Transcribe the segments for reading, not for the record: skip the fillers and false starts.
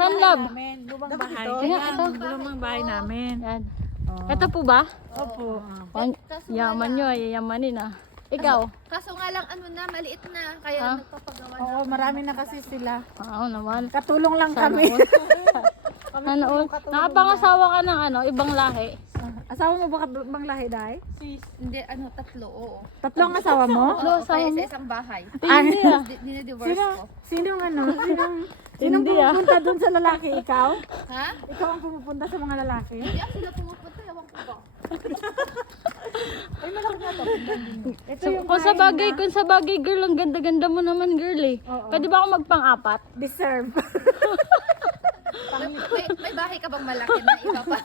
Saan lab? Lumang bahay. Tingnan, ito. Lumang bahay namin. Yan. Ito po ba? Opo. Yaman nyo, yayamanin ah. Ikaw? Kaso nga lang ano na, maliit na. Kaya Ha? nagpapagawa na. Oo, marami na kasi sila. Oo naman. Katulong lang Sana kami. all. Sana all. Nakapangasawa ka ng ano, ibang lahi. Asawa mo ba bang lahi, Day? Hindi, ano, tatlo, oo. Tatlong asawa mo? Ano, asawa Kaya mo? sa isang bahay. Hindi ah. Dinidivorce Sino? ko. Sinong ano? Sinong Hindi ah. pumupunta dun sa lalaki? Ikaw? Ha? Ikaw ang pumupunta sa mga lalaki? Hindi ako sila pumupunta, ewan ko ba? Ay, malaki na to. Ito yung Kung sa bagay, girl, ang ganda-ganda mo naman girl eh. Oo. Pwede ba ako magpang-apat? deserve. May bahay ka bang malaki na iba pa?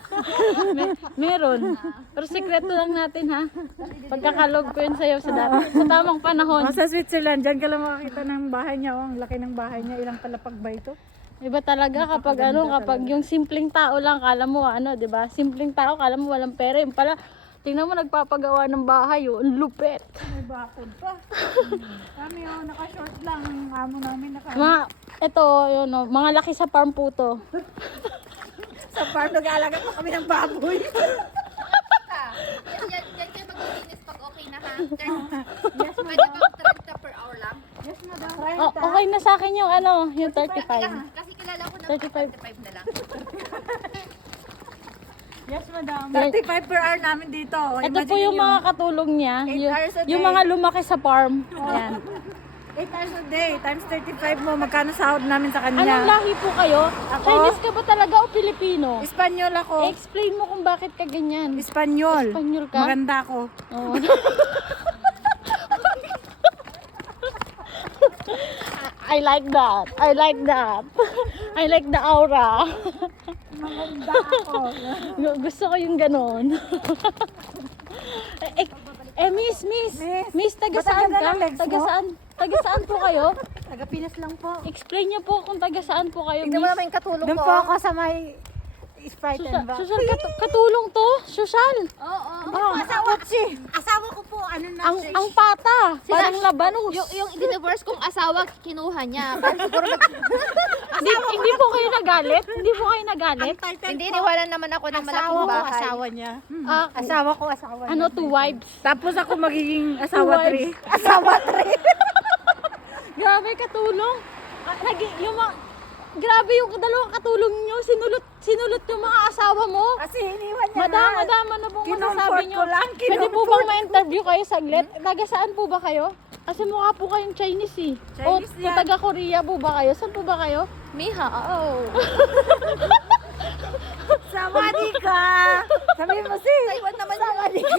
Meron. Pero sikreto lang natin ha. Pagkakalob ko yun sa'yo sa tamang panahon. Sa Switzerland, dyan ka lang makakita ng bahay niya. Oh, ang laki ng bahay niya. Ilang palapag ba ito? Iba talaga kapag ano, kapag yung simpleng tao lang, kala mo ano, 'di ba? Simpleng tao, kala mo walang pera, yung pala tingnan mo nagpapagawa ng bahay, oh, ang lupet. May bakod pa. Kami oh, naka-short lang. Ang amo namin Mga ito, yun, oh, mga laki sa farm po to. Sa farm, nag-aalaga pa kami ng baboy. Yan kayo mag-finish pag okay na ha? Pwede bang 30 per hour lang? Yes, madam. Oh, okay na sa akin yung ano, yung 35. Kasi kilala ko na 35. 35 na lang. Yes, madam. 35 per hour namin dito. Ito po yung mga katulong niya, 8 hours a yung day. mga lumaki sa farm. Ayan. 8 hours a day, times 35 mo, magkano sahod namin sa Anong kanya? lahi po kayo? Ako? Chinese ka ba talaga o Pilipino? Espanyol ako. Explain mo kung bakit ka ganyan. Espanyol. Espanyol ka? Maganda ako. Oo. I like that. I like that. I like the aura. Maganda ako. Gusto ko yung ganon. Miss, taga saan Mataganda ka? ng legs Taga mo? saan? Taga saan po kayo? Taga-Pinas lang po. Explain niyo po kung taga saan po kayo, Tignan mo Miss. naman yung katulong Doon ko. po ako sa may Sprite and Back. Social katulong to? Social? Oo. Oh, Asawa ko po, ano na ang pata. Parang labanos. Yung divorce kong asawa, kinuha niya. Parang siguro Hindi po kayo nagalit? Hindi po kayo nagalit? hindi, niwalan naman ako ng malaking bahay. asawa niya. Ah, Asawa ko, asawa niya. ano, 2 wives? Tapos ako magiging asawa Two 3. Asawa 3. Grabe katulong. Yung mga, grabe yung dalawang katulong niyo. Sinulot yung mga asawa mo. Kasi iniwan niya Madam, na. ano pong Kinomfort masasabi niyo? ko lang, Pwede po kinomfort. bang ma-interview kayo saglit? Taga saan po ba kayo? Kasi mukha po kayong Chinese eh. Chinese o yan. taga Korea po ba kayo? Saan po ba kayo? Miha, oo. Sawadi ka! Sabi mo si. Taiwan naman Sawadi ka.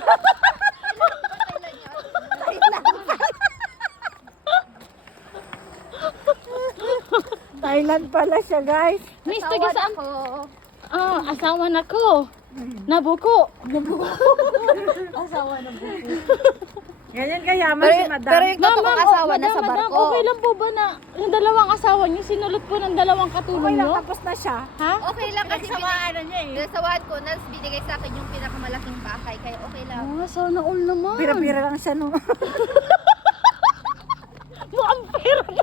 Thailand pala siya, guys. Miss, taga saan? Ako. Ah, asawa na ko. Nabuko. Asawa na buko. Ganyan kayaman si madam. Pero yung totoong asawa na sa madam, barko. okay lang po ba na yung dalawang asawa niyo, sinulot po ng dalawang katulong Okay lang, niyo? tapos na siya. Ha? Okay lang kasi Nagsawaan niya eh. Nasawahan ko, nas binigay sa akin yung pinakamalaking bahay. Kaya okay lang. Ah, sana all naman. Pira-pira lang siya no. Mukhang pera mo.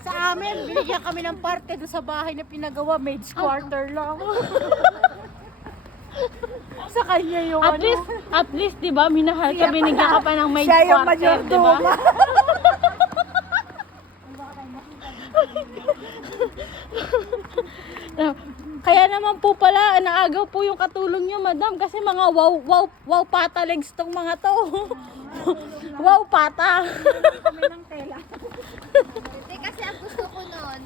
Sa amin, binigyan kami ng parte doon sa bahay na pinagawa, maid's quarter lang. Sa kanya yung At least, 'di ba, minahal ka, binigyan ka pa ng maid siya yung quarter, 'di ba? majordoma. Kaya naman po pala, naagaw po yung katulong niyo, madam, kasi mga wow pata legs tong mga to. Wow pata. Kami ng tela. Hindi kasi ang gusto ko nun,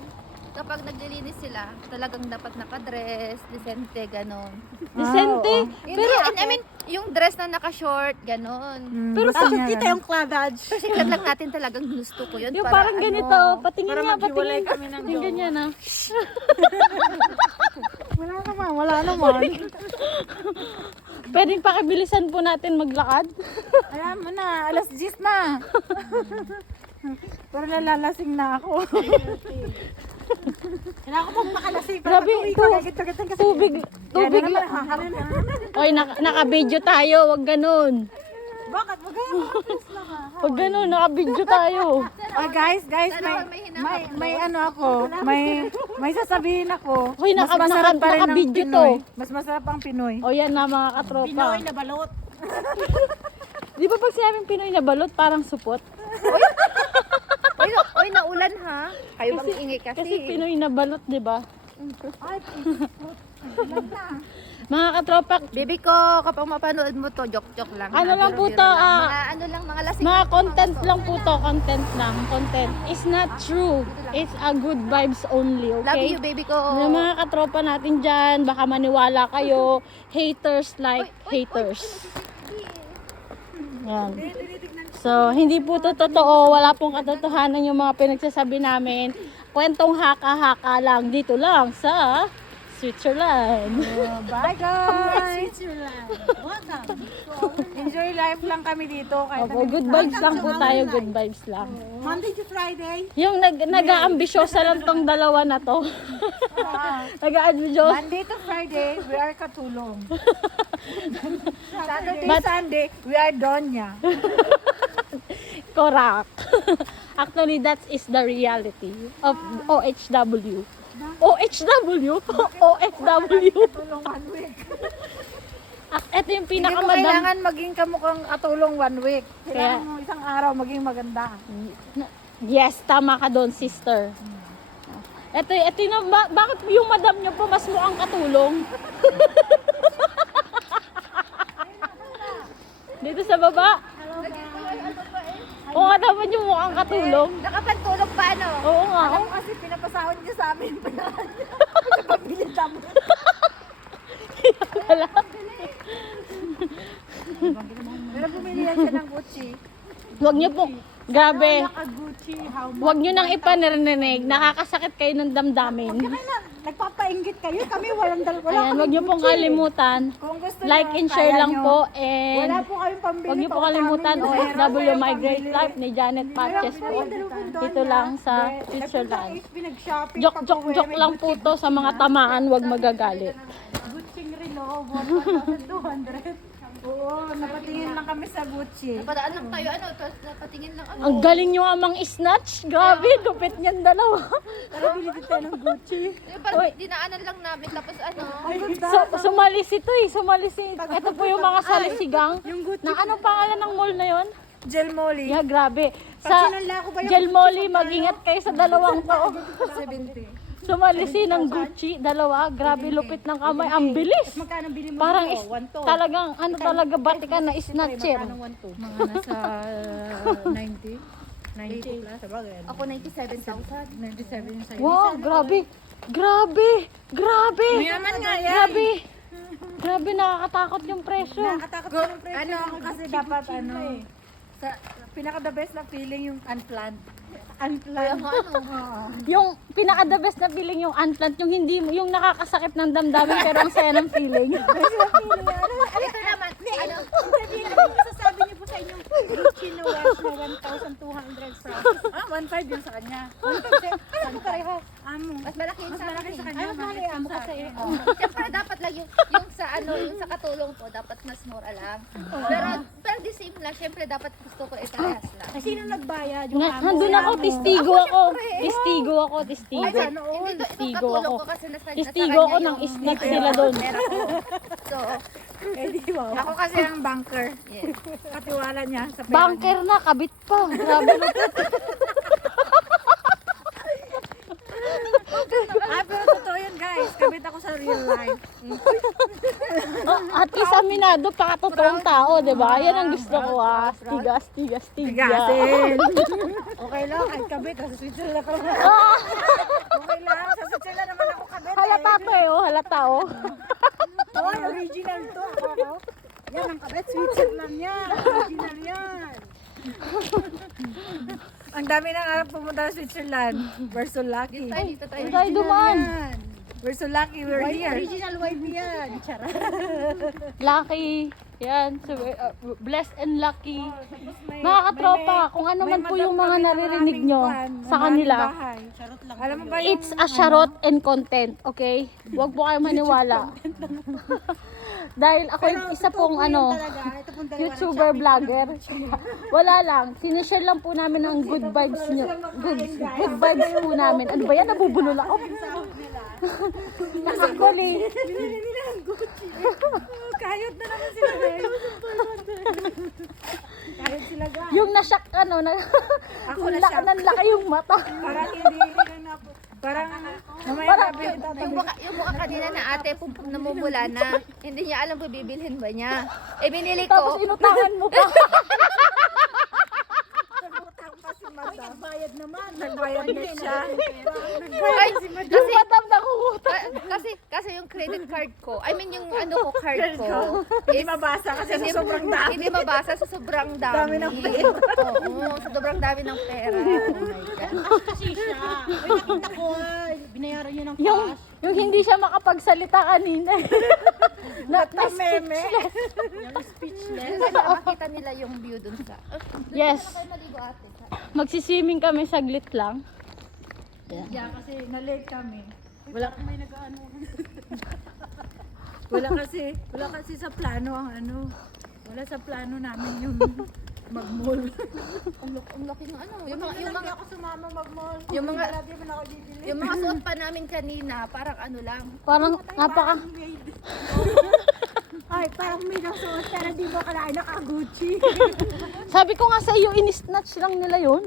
kapag naglilinis sila, talagang dapat nakadress, decente, ganon. Decente. Pero, I mean, yung dress na naka-short, ganon. Pero Gusto bakit kita yung clavage. Sikat lang natin talagang gusto ko yun. Yung para parang ano, ganito, patingin para niya, maghiwalay patingin. kami ng Yung jowa. ganyan ah. Wala naman. Pwedeng pakibilisan po natin maglakad. Alam mo na, alas 10 na. Pero nalalasing na ako. Kailangan ko magpakalasing. Grabe, tubig. Tubig lang. lang. Oy, naka-video tayo, wag ganun. Bakit? Magaya makapis na ka. Wag ganun, naka-video tayo. Sir, Oh, guys, may, may ano ako, may sasabihin ako. Hoy, Mas masarap pa rin ang naka-video Pinoy. to. Mas masarap ang Pinoy. O yan na mga katropa. Pinoy na balot. Di ba pag sinabing Pinoy na balot, parang supot? Oy, naulan ha. Kayo bang ingay kasi? Kasi Pinoy na balot, di ba? Mga katropa, Baby ko, kapag mapanood mo to, joke-joke lang. Ano ha? lang po Biro-biro to, lang. Mga ano lang, mga lasing. mga lang to, content mga to. lang po to, content lang, content. It's not true. It's a good vibes only, Love okay? you, baby ko. Yung mga katropa natin dyan, baka maniwala kayo, haters like haters. Yan. So, hindi po to totoo, wala pong katotohanan yung mga pinagsasabi namin. Kwentong haka-haka lang, dito lang sa Switzerland. Bye guys! Enjoy life lang kami dito. Kahit Opo, good vibes lang po tayo, good vibes lang. Monday to Friday. Yung nag-aambisyosa lang tong dalawa na to. Nag-aambisyosa. Monday to Friday, we are katulong. Saturday, But- Sunday, we are Donya. Correct. Actually, that is the reality of OHW. OHW? OFW. Tulong 1 week. Ito yung Hindi mo pinakamadam. kailangan maging kamukhang katulong 1 week. Kaya- Kailangan mo isang araw maging maganda. Yes, tama ka doon, sister. Ito yung, bakit yung madam nyo po mas mukhang katulong? Dito sa baba? Oo nga naman yung mukhang katulong. Nakapagtulog pa ano? Oo nga. Ako kasi pinapasahod niya sa amin. Pabili damo. Wala. Pero bumili yan siya ng Gucci. Huwag nyo po, grabe. Naka-Gucci, how much? Huwag nyo nang ipanirinig. Nakakasakit kayo ng damdamin. Nagpapainggit kayo. Kami walang dalawa. Ayan, huwag nyo pong kalimutan. Kung gusto Like nyo, and share kaya lang nyo. po. Wala And po kami pambili. huwag niyo po kalimutan OFW My Great Life ni Janet Patches po. Dito lang sa Switzerland. Joke lang po to sa mga tamaan, huwag magagalit. Gucci relo, 1,200. Oo, napatingin lang kami sa Gucci. Napadaan lang tayo, ano, tapos napatingin lang ano. Ang galing nyo amang snatch. Grabe, gupit niyan dalawa. Tara, bili din tayo ng Gucci. Yung parang dinaanan lang namin, tapos ano. Sumalis ito eh, sumalis eh. Ito po yung mga salisigang. Na anong pangalan ng mall na yon? Gel Molly. Yeah, grabe. Sa Sinanla ko ba yung Gel Molly, mag-ingat kayo sa dalawang to. 70. Sumalisi ng Gucci, dalawa. Grabe, lupit ng kamay. Ang bilis. Magkano bili mo? Parang dito? 1,200. talagang, ano talaga, batikan na snatcher. Magkano 1,200? Mga nasa 90. 90 plus. Sabagay. Ako 97,000. 97 yung sa'yo. Wow, grabe. Grabe. Grabe. Mayaman nga yan. Grabe. Grabe, nakakatakot yung presyo. Nakakatakot ko ng presyo. Ano, kasi dapat ano, sa, pinaka the best na feeling yung unplanned. Unplanned. Yung pinaka-the best na feeling yung unplanned, yung hindi mo, yung nakakasakit ng damdamin pero ang saya ng feeling. Ito naman, ano. Masasabi niyo po sa inyong Gucci na watch na 1,200 francs. 1,500 yun sa kanya. 1,500. Ano pareho? Amo. Mas malaki yung sa akin. sa kanya. Ay, mas malaki amo kasi. Siyempre dapat lang yung sa ano, yung sa katulong po, dapat mas mura lang. Pero the same lang, siyempre dapat gusto ko iparehas lang. Sino nagbayad? Yung amo. Nandun ako, testigo ako. Testigo ako, testigo. Hindi to Testigo katulong ako. ko kasi nasa Testigo ako ng snack sila doon. So, Ako kasi ang banker. yes. Katiwala niya sa pera. Banker na, kabit pa. Grabe lupit. Pero totoo yun guys. Kabit ako sa real life. At least aminado, pakatotoong tao, di ba? Yan ang gusto ko ah. Stiga. Tigasin. Okay lang. Ay, kabit. Sa Switzerland ako. Okay lang. Sa Switzerland naman ako kabit. Halata to eh, oh. Halata oh. Oh, original to. Ako. Yan ang kabit. Switzerland yan. Original yan. Ang dami nang harap pumunta sa Switzerland. We're so lucky. Dito tayo. Tayo dumaan. We're so lucky we're here. Original wife yan. Charot. Lucky. Yan, so, blessed and lucky. Mga katropa, kung ano man po yung mga naririnig nyo sa kanila, Charot lang. Alam mo ba yung it's a charot and content, okay? Huwag po kayo maniwala. Dahil ako yung isa pong YouTuber vlogger. Wala lang, sinishare lang po namin ang good vibes nyo. Good vibes po namin. Ano ba yan? Nabubulol ako. Nakakuli. Binili nila ang Gucci. Kayod na naman sila ngayon. Kayod sila guys. Yung nasyak, nanlaki yung mata. Parang hindi na parang mamaya Parang, sabi Yung mukha kanina na ate, namumula na. Hindi niya alam kung bibilhin ba niya. Eh, binili tapos ko. inutangan mo pa. nagbayad naman. Nagbayad na siya. Ay, Yung kasi, madam nakungutang. kasi yung credit card ko, I mean yung card ko, Hindi mabasa kasi sa sobrang dami. Hindi mabasa sa sobrang dami. Dami ng pera. Oo, sa sobrang dami ng pera. Oh my God. Kasi siya. Uy, nakita ko. Binayaran niya ng Yung hindi siya makapagsalita kanina. meme. Kasi makakita nila yung view dun sa... Yes. Kayo maligo ate. Magsiswimming kami saglit lang. Yeah, kasi na-late kami. Wala may nag-ano. wala kasi sa plano ang wala sa plano namin yung mag-mall. Ang laki ng ano. Yung mga ako sumama mag-mall. Yung mga- Hindi mo na ako bibili. Yung mga suot pa namin kanina, parang ano lang. Parang napaka... Ay, parang may nasuot pero di mo kailangan naka-Gucci. Sabi ko nga sa iyo, in-snatch lang nila yun.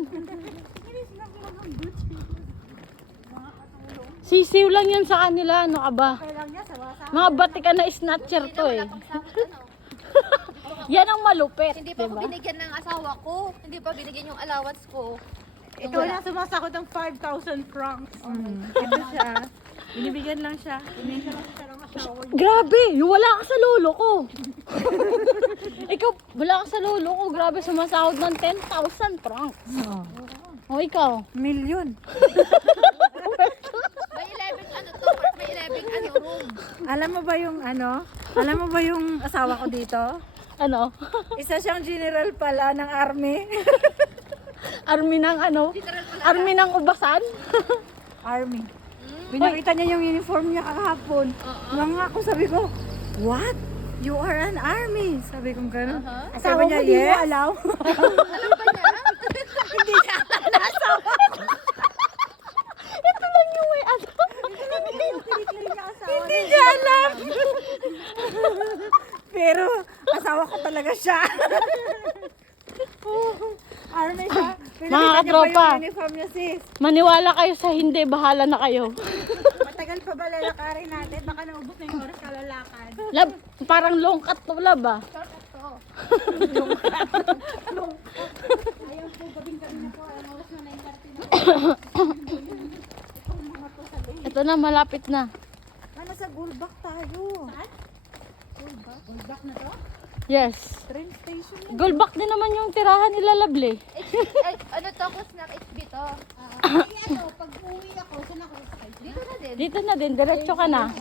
Sisiw lang yan sa kanila, ano ka ba? Kailangan niya sa Mga batikan na snatcher to eh. Yan ang malupit, Hindi pa ako diba? binigyan ng asawa ko. Hindi pa binigyan yung allowance ko. Ito na sumasakot ng 5,000 francs. Ito siya. Binibigyan lang siya. Binibigyan lang siya ng asawa. Grabe, yung wala ka sa lolo ko. Ikaw, wala ka sa lolo ko. Grabe, sumasahod ng 10,000 francs. O ikaw? Milyon. May 11 ano to, may 11 room. Alam mo ba yung Alam mo ba yung asawa ko dito? Ano? Isa siyang general pala ng army. Army ng ano? Army ng ubasan? Army. Pinakita niya yung uniform niya kahapon. Mga ako sabi ko, what? You are an army. Sabi ko gano'n. Sabi niya, yes. Alam ba niya? Hindi niya alam na asawa ko. Ito lang yung may ano. Hindi niya alam. Pero asawa ko talaga siya. Army siya. Pinakita niya pa katropa. yung uniform niya, sis. Maniwala kayo sa hindi, bahala na kayo. Matagal pa ba lalakarin natin? Baka naubos na yung oras kalalakad. Lab, parang long cut to lab ah. Ayaw po, gabing gabi na po. Ang oras na 9:30 na. Ito na, malapit na. Nasa Gulbak tayo. Saan? Gulbak? Gulbak na to? Yes. Train station na. Goldback din naman yung tirahan nila, Lovely. Ano to, ko snack HB to. Pag uwi ako, saan ako sakay? Dito na din. Dito na din, diretso ka na.